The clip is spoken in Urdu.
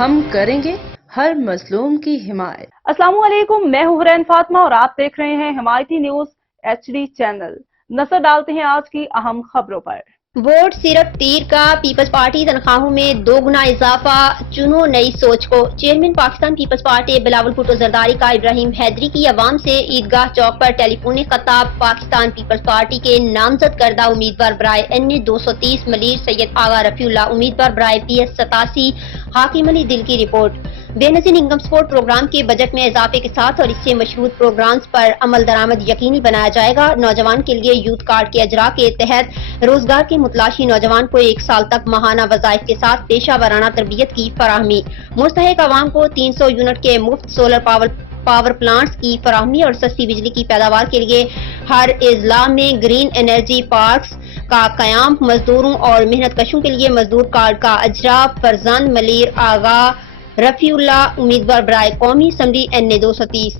ہم کریں گے ہر مظلوم کی حمایت۔ السلام علیکم، میں ہوں حرین فاطمہ اور آپ دیکھ رہے ہیں حمایتی نیوز HD چینل۔ نظر ڈالتے ہیں آج کی اہم خبروں پر۔ ووٹ صرف تیر کا، پیپلز پارٹی تنخواہوں میں 2 گنا اضافہ، چنو نئی سوچ کو۔ چیئرمین پاکستان پیپلز پارٹی بلاول بھٹو زرداری کا ابراہیم حیدری کی عوام سے عیدگاہ چوک پر ٹیلی فونک خطاب۔ پاکستان پیپلز پارٹی کے نامزد کردہ امیدوار برائے NA 230 ملیر سید آغا رفیع اللہ، امیدوار برائے PS 87 حاکم علی دل کی رپورٹ۔ بے نظیر انکم سپورٹ پروگرام کے بجٹ میں اضافے کے ساتھ اور اس سے مشروط پروگرامز پر عمل درآمد یقینی بنایا جائے گا۔ نوجوان کے لیے یوتھ کارڈ کے اجراء کے تحت روزگار کے متلاشی نوجوان کو 1 سال تک ماہانہ وظائف کے ساتھ پیشہ ورانہ تربیت کی فراہمی۔ مستحق عوام کو 300 یونٹ کے مفت سولر پاور پلانٹس کی فراہمی اور سستی بجلی کی پیداوار کے لیے ہر اضلاع میں گرین انرجی پارکس کا قیام۔ مزدوروں اور محنت کشوں کے لیے مزدور کارڈ کا اجراء۔ فرزند ملیر آغا رفیع اللہ، امیدوار برائے قومی اسمبلی NA 230۔